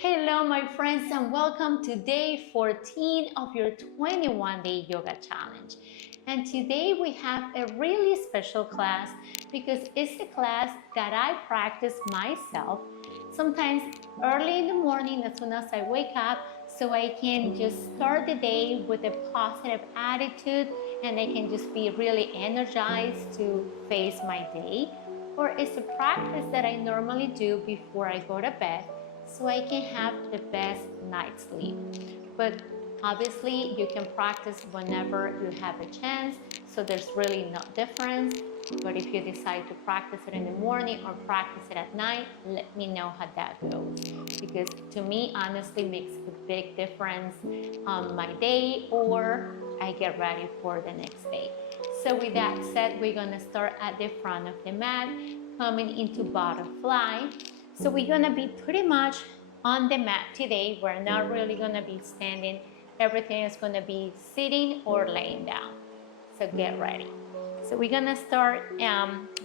Hello, my friends, and welcome to day 14 of your 21-day yoga challenge. And today we have a really special class because it's a class that I practice myself, sometimes early in the morning as soon as I wake up, so I can just start the day with a positive attitude and I can just be really energized to face my day. Or it's a practice that I normally do before I go to bed so I can have the best night's sleep. But obviously you can practice whenever you have a chance, so there's really no difference. But if you decide to practice it in the morning or practice it at night, let me know how that goes. Because to me, honestly, makes a big difference on my day or I get ready for the next day. So with that said, we're gonna start at the front of the mat, coming into butterfly. So we're gonna be pretty much on the mat today. We're not really gonna be standing. Everything is gonna be sitting or laying down. So get ready. So we're gonna start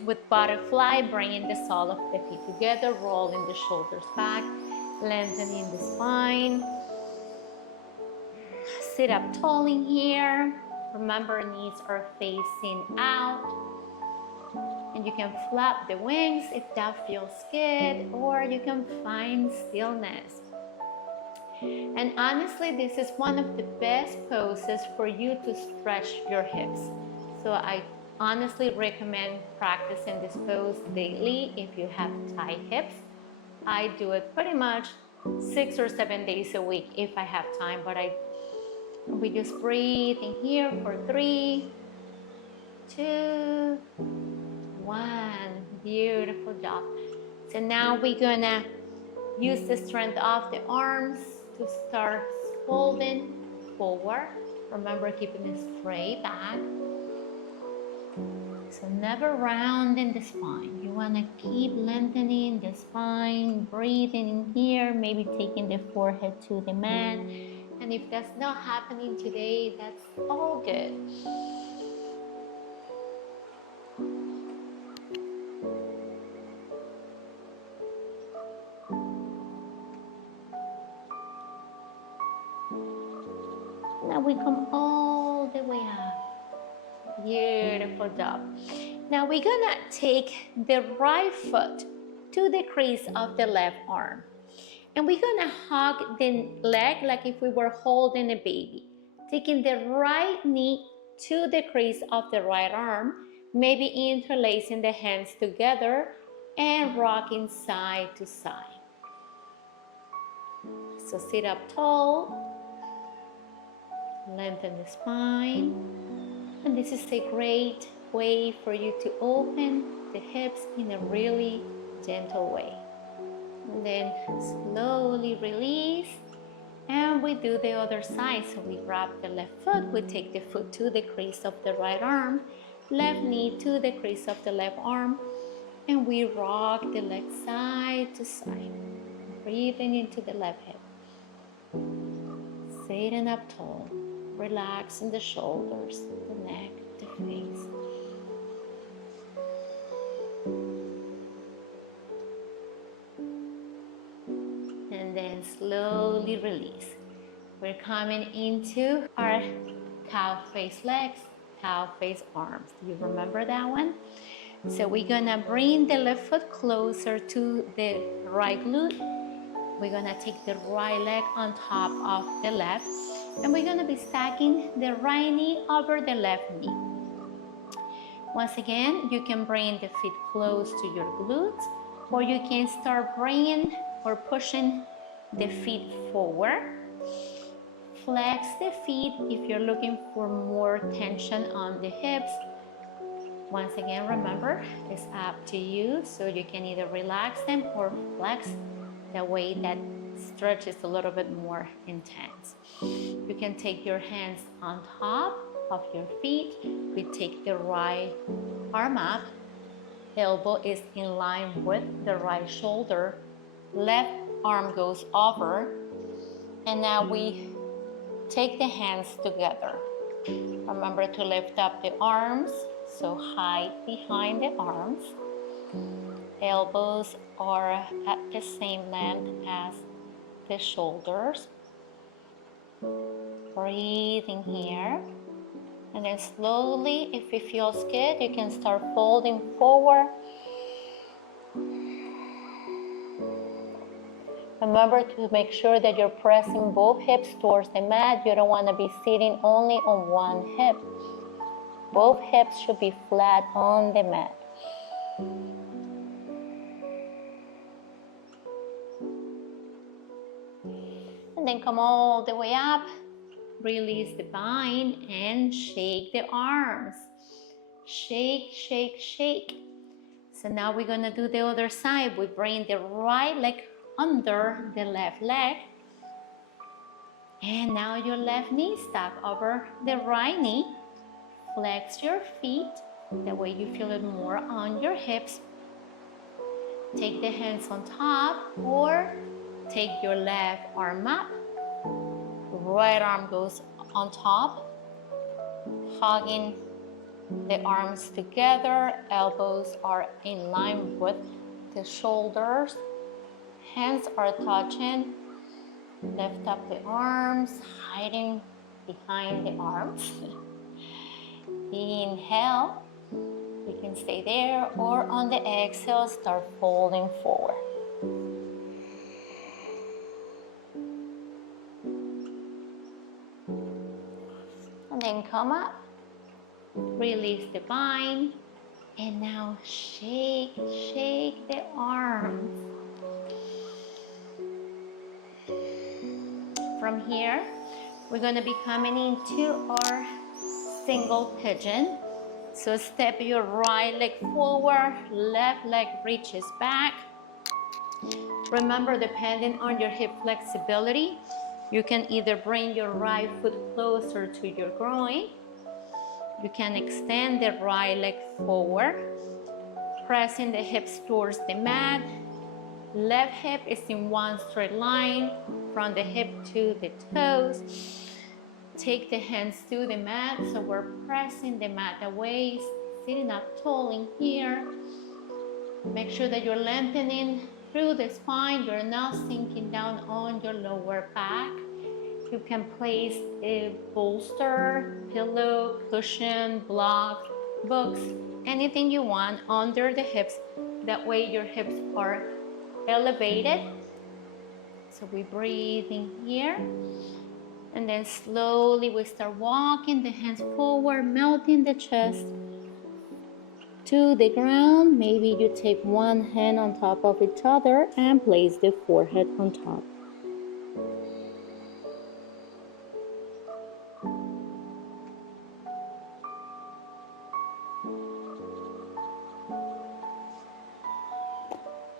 with butterfly, bringing the sole of the feet together, rolling the shoulders back, lengthening the spine. Sit up tall in here. Remember, knees are facing out. And you can flap the wings if that feels good, or you can find stillness. And honestly, this is one of the best poses for you to stretch your hips. So I honestly recommend practicing this pose daily if you have tight hips. I do it pretty much 6 or 7 days a week if I have time, but we just breathe in here for 3, 2, 1. Beautiful job. So now we're gonna use the strength of the arms to start folding forward. Remember, keeping it straight back. So never rounding the spine. You wanna keep lengthening the spine, breathing in here, maybe taking the forehead to the mat. And if that's not happening today, that's all good. Now we come all the way up. Beautiful job. Now we're gonna take the right foot to the crease of the left arm. And we're gonna hug the leg like if we were holding a baby. Taking the right knee to the crease of the right arm, maybe interlacing the hands together and rocking side to side. So sit up tall. Lengthen the spine, and this is a great way for you to open the hips in a really gentle way. And then slowly release, and we do the other side. So we grab the left foot, we take the foot to the crease of the right arm, left knee to the crease of the left arm, and we rock the leg side to side, breathing into the left hip. Sitting up tall. Relaxing the shoulders, the neck, the face. And then slowly release. We're coming into our cow face legs, cow face arms. Do you remember that one? So we're gonna bring the left foot closer to the right glute. We're gonna take the right leg on top of the left. And we're gonna be stacking the right knee over the left knee. Once again, you can bring the feet close to your glutes, or you can start bringing or pushing the feet forward. Flex the feet if you're looking for more tension on the hips. Once again, remember, it's up to you, so you can either relax them or flex the way that stretch is a little bit more intense. You can take your hands on top of your feet. We take the right arm up. Elbow is in line with the right shoulder. Left arm goes over. And now we take the hands together. Remember to lift up the arms, so height behind the arms. Elbows are at the same length as the shoulders. Breathe in here. And then slowly, if it feels good, you can start folding forward. Remember to make sure that you're pressing both hips towards the mat. You don't want to be sitting only on one hip. Both hips should be flat on the mat. And then come all the way up. Release the bind and shake the arms. Shake, shake, shake. So now we're gonna do the other side. We bring the right leg under the left leg. And now your left knee stack over the right knee. Flex your feet. That way you feel it more on your hips. Take the hands on top or take your left arm up. Right arm goes on top, hugging the arms together. Elbows are in line with the shoulders. Hands are touching. Lift up the arms, hiding behind the arms. Inhale. You can stay there, or on the exhale, start folding forward. And then come up, release the bind, and now shake, shake the arms. From here, we're going to be coming into our single pigeon. So step your right leg forward, left leg reaches back. Remember, depending on your hip flexibility, you can either bring your right foot closer to your groin. You can extend the right leg forward, pressing the hips towards the mat. Left hip is in one straight line from the hip to the toes. Take the hands to the mat, so we're pressing the mat away, sitting up tall in here. Make sure that you're lengthening through the spine. You're not sinking down on your lower back. You can place a bolster, pillow, cushion, block, books, anything you want under the hips. That way your hips are elevated. So we breathe in here. And then slowly we start walking the hands forward, melting the chest to the ground. Maybe you take one hand on top of each other and place the forehead on top.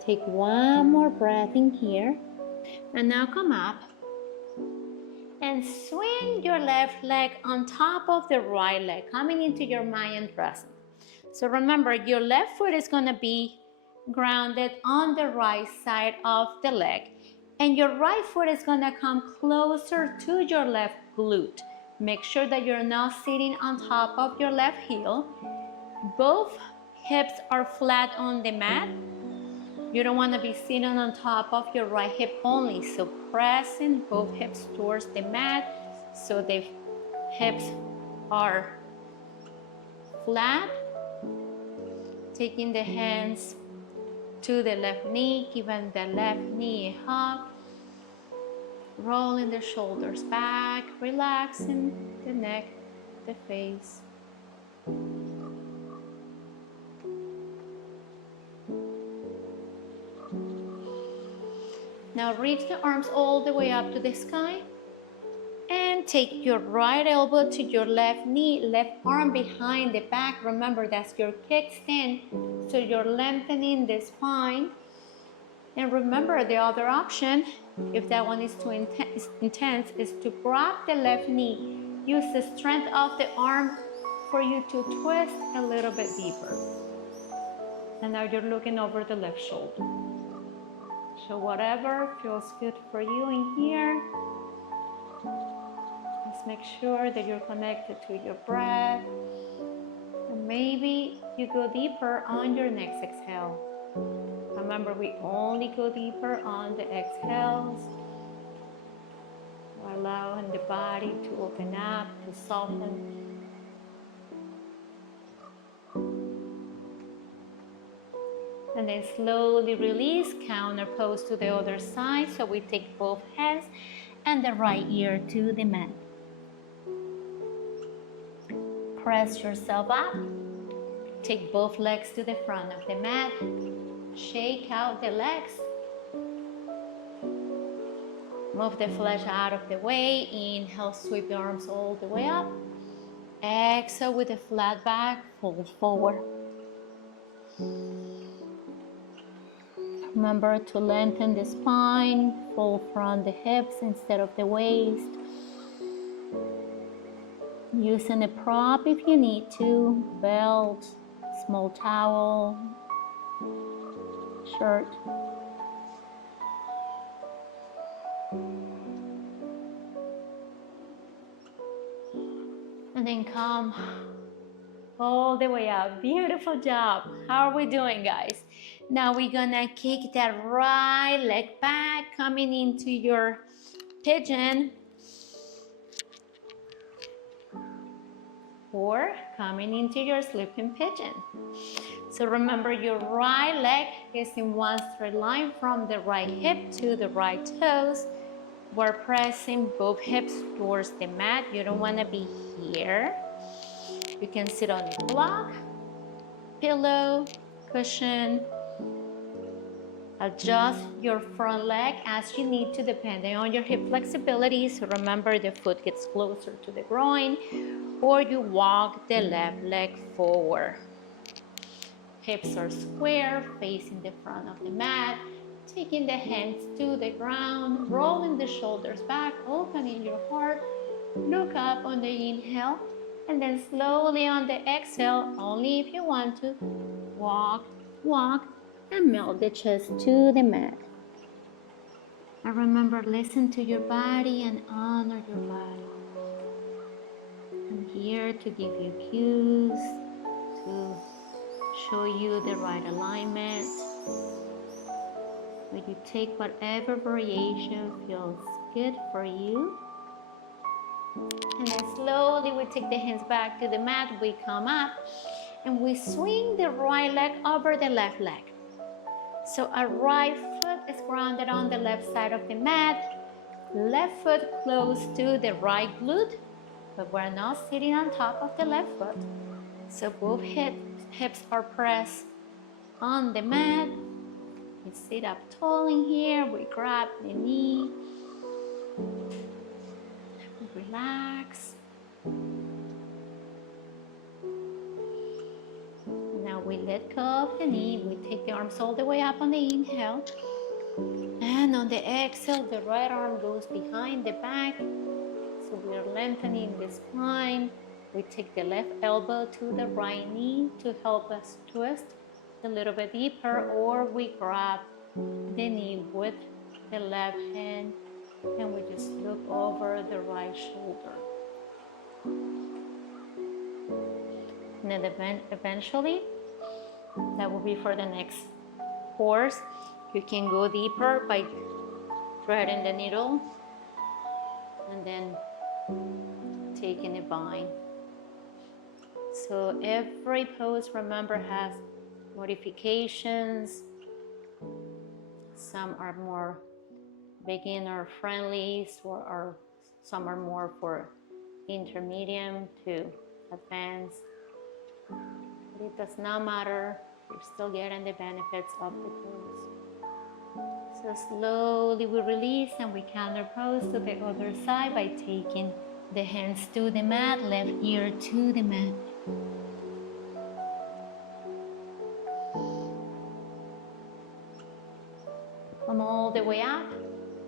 Take one more breath in here. And now come up and swing your left leg on top of the right leg, coming into your Mayandrasana. So remember, your left foot is going to be grounded on the right side of the leg, and your right foot is going to come closer to your left glute. Make sure that you're not sitting on top of your left heel. Both hips are flat on the mat. You don't want to be sitting on top of your right hip only. So pressing both hips towards the mat so the hips are flat. Taking the hands to the left knee, giving the left knee a hug. Rolling the shoulders back, relaxing the neck, the face. Now reach the arms all the way up to the sky and take your right elbow to your left knee, left arm behind the back. Remember, that's your kickstand, so you're lengthening the spine. And remember, the other option, if that one is too intense, is to grab the left knee. Use the strength of the arm for you to twist a little bit deeper. And now you're looking over the left shoulder. So whatever feels good for you in here, just make sure that you're connected to your breath. And maybe you go deeper on your next exhale. Remember, we only go deeper on the exhales. body to open up, to soften. And then slowly release, counter pose to the other side. So we take both hands and the right ear to the mat. Press yourself up. Take both legs to the front of the mat. Shake out the legs. Move the flesh out of the way. Inhale, sweep the arms all the way up. Exhale with a flat back, fold forward. Remember to lengthen the spine, fold from the hips instead of the waist. Using a prop if you need to, belt, small towel, shirt. And then come all the way up. Beautiful job. How are we doing, guys? Now we're gonna kick that right leg back, coming into your pigeon, or coming into your sleeping pigeon. So remember, your right leg is in one straight line from the right hip to the right toes. We're pressing both hips towards the mat. You don't want to be here. You can sit on a block, pillow, cushion. Adjust your front leg as you need to, depending on your hip flexibility. So remember, the foot gets closer to the groin, or you walk the left leg forward. Hips are square, facing the front of the mat. Taking the hands to the ground, rolling the shoulders back, opening your heart. Look up on the inhale, and then slowly on the exhale, only if you want to, walk, walk, and melt the chest to the mat. And remember, listen to your body and honor your body. I'm here to give you cues, to show you the right alignment. But you take whatever variation feels good for you. And then slowly we take the hands back to the mat. We come up and we swing the right leg over the left leg. So our right foot is grounded on the left side of the mat. Left foot close to the right glute, but we're not sitting on top of the left foot. So both hips are pressed on the mat. We sit up tall in here. We grab the knee. Relax. Now we let go of the knee. We take the arms all the way up on the inhale. And on the exhale, the right arm goes behind the back. So we're lengthening the spine. We take the left elbow to the right knee to help us twist a little bit deeper, or we grab the knee with the left hand and we just look over the right shoulder. And then eventually, that will be for the next course. You can go deeper by threading the needle and then taking a bind. So every pose, remember, has modifications. Some are more beginner friendly, or some are more for intermediate to advanced. But it does not matter. You're still getting the benefits of the pose. So slowly we release and we counter pose to the other side by taking the hands to the mat, left ear to the mat. Come all the way up.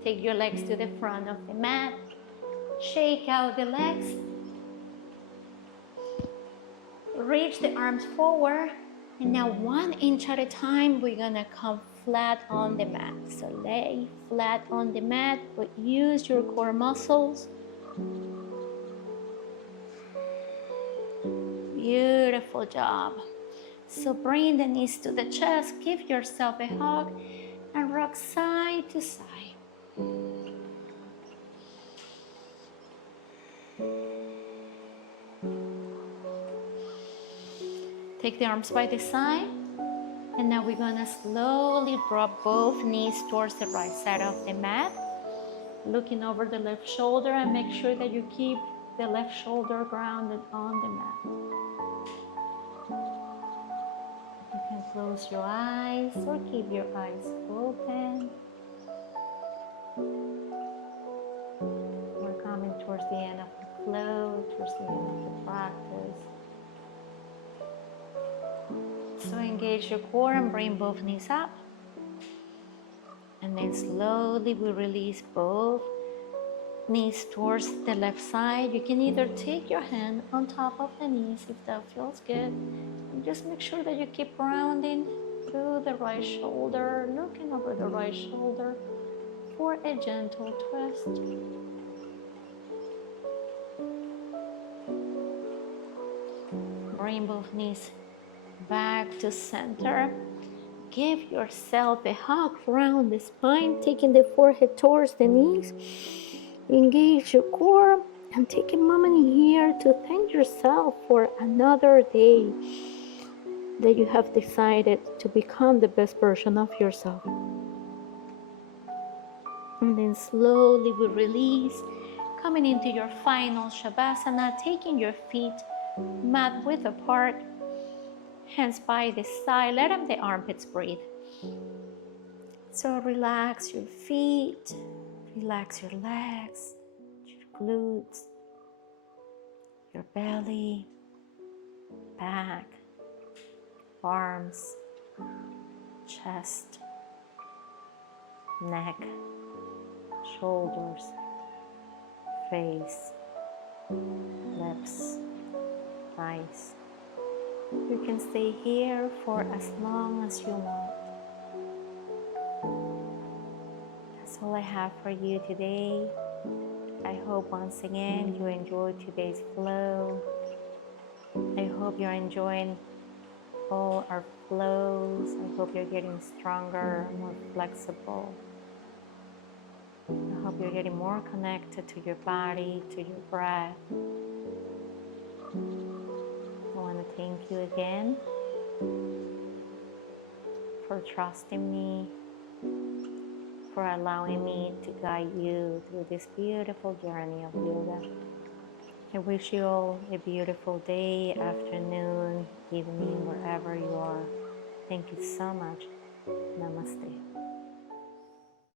Take your legs to the front of the mat. Shake out the legs. Reach the arms forward. And now 1 inch at a time, we're gonna come flat on the mat. So lay flat on the mat, but use your core muscles. Beautiful job. So bring the knees to the chest, give yourself a hug, and rock side to side. Take the arms by the side. And now we're gonna slowly drop both knees towards the right side of the mat. Looking over the left shoulder, and make sure that you keep the left shoulder grounded on the mat. You can close your eyes or keep your eyes open. We're coming towards the end of the flow, towards the end of the practice. So engage your core and bring both knees up. And then slowly we release both knees towards the left side. You can either take your hand on top of the knees if that feels good. And just make sure that you keep rounding through the right shoulder, looking over the right shoulder for a gentle twist. Bring both knees back to center. Give yourself a hug around the spine, taking the forehead towards the knees. Engage your core and take a moment here to thank yourself for another day that you have decided to become the best version of yourself. And then slowly we release, coming into your final Savasana, taking your feet mat width apart, hands by the side, let them the armpits breathe. So relax your feet, relax your legs, your glutes, your belly, back, arms, chest, neck, shoulders, face, lips, eyes. You can stay here for as long as you want. That's all I have for you today. I hope once again you enjoyed today's flow. I hope you're enjoying all our flows. I hope you're getting stronger, more flexible. I hope you're getting more connected to your body, to your breath. I want to thank you again for trusting me, for allowing me to guide you through this beautiful journey of yoga. I wish you all a beautiful day, afternoon, evening, wherever you are. Thank you so much. Namaste.